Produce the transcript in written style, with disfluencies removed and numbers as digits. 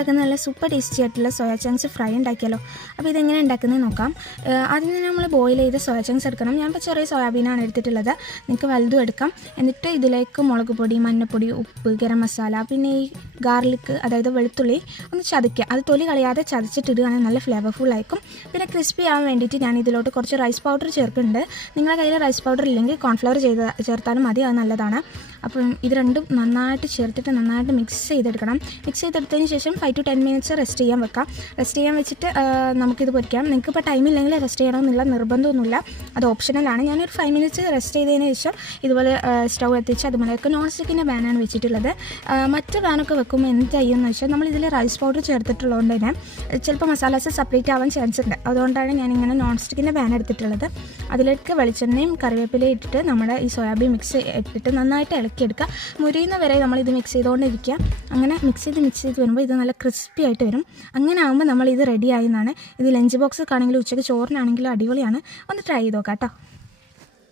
ഉണ്ടാക്കുന്ന നല്ല super tasty ആയിട്ടുള്ള സോയാ ചങ്ക്സ് ഫ്രൈ ഉണ്ടാക്കിയാലോ. അപ്പോൾ ഇതെങ്ങനെ ഉണ്ടാക്കുന്നത് നോക്കാം. ആദ്യം തന്നെ നമ്മൾ ബോയിൽ ചെയ്ത് സോയാ ചങ്ക്സ് എടുക്കണം. ഞാനിപ്പോൾ ചെറിയ സോയാബീനാണ് എടുത്തിട്ടുള്ളത്, നിങ്ങൾക്ക് വലുതും എടുക്കാം. എന്നിട്ട് ഇതിലേക്ക് മുളക് പൊടി, മഞ്ഞൾപ്പൊടി, ഉപ്പ്, ഗരം മസാല, പിന്നെ ഈ ഗാർലിക്ക് അതായത് വെളുത്തുള്ളി ഒന്ന് ചതയ്ക്കുക. അത് തൊലി കളയാതെ ചതച്ചിട്ടിടുകയാണെങ്കിൽ നല്ല ഫ്ലേവർഫുൾ ആയിരിക്കും. പിന്നെ ക്രിസ്പി ആവാൻ വേണ്ടിയിട്ട് ഞാൻ ഇതിലോട്ട് കുറച്ച് റൈസ് പൗഡർ ചേർക്കുന്നുണ്ട്. നിങ്ങളുടെ കയ്യിൽ റൈസ് പൗഡർ ഇല്ലെങ്കിൽ കോൺഫ്ലവർ ചേർത്താലും മതി, അത് നല്ലതാണ്. അപ്പം ഇത് രണ്ടും നന്നായിട്ട് ചേർത്തിട്ട് നന്നായിട്ട് മിക്സ് ചെയ്തെടുക്കണം. മിക്സ് ചെയ്തെടുത്തതിന് ശേഷം 5 to 10 മിനിറ്റ്സ് റെസ്റ്റ് ചെയ്യാൻ വെക്കാം. റെസ്റ്റ് ചെയ്യാൻ വെച്ചിട്ട് നമുക്കിത് പൊരിക്കാം. നിങ്ങൾക്കിപ്പോൾ ടൈമില്ലെങ്കിൽ റെസ്റ്റ് ചെയ്യണമെന്നില്ല, നിർബന്ധമൊന്നുമില്ല, അത് ഓപ്ഷണലാണ്. ഞാനൊരു 5 മിനിറ്റ്സ് റെസ്റ്റ് ചെയ്തതിന് ശേഷം ഇതുപോലെ സ്റ്റൗ എത്തിച്ച് അതുപോലെയൊക്കെ നോൺ സ്റ്റിക്കിൻ്റെ പാനാണ് വെച്ചിട്ടുള്ളത്. മറ്റ് പാനൊക്കെ വെക്കുമ്പോൾ എന്ത് ചെയ്യുമെന്ന് വെച്ചാൽ നമ്മളിതിൽ റൈസ് പൗഡർ ചേർത്തിട്ടുള്ളതുകൊണ്ട് തന്നെ ചിലപ്പോൾ മസാലാസ് സെപ്പറേറ്റ് ആവാൻ ചാൻസ് ഉണ്ട്. അതുകൊണ്ടാണ് ഞാനിങ്ങനെ നോൺ സ്റ്റിക്കിൻ്റെ പാൻ എടുത്തിട്ടുള്ളത്. അതിലേക്ക് വെളിച്ചെണ്ണയും കറിവേപ്പിലയും ഇട്ടിട്ട് നമ്മുടെ ഈ സോയാബീൻ മിക്സ് ഇട്ടിട്ട് നന്നായിട്ട് ഇളക്കിയെടുക്കുക. മുരിയുന്ന വരെ നമ്മളിത് മിക്സ് ചെയ്തുകൊണ്ടിരിക്കുക. അങ്ങനെ മിക്സ് ചെയ്ത് വരുമ്പോൾ ഇത് നല്ല ക്രിസ്പി ആയിട്ട് വരും. അങ്ങനെ ആകുമ്പോൾ നമ്മളിത് റെഡി ആയി എന്നാണ്. ഇത് ലഞ്ച് ബോക്സൊക്കെ ആണെങ്കിലും ഉച്ചയ്ക്ക് ചോറിനാണെങ്കിലും അടിപൊളിയാണ്. ഒന്ന് ട്രൈ ചെയ്ത് നോക്കാം കേട്ടോ.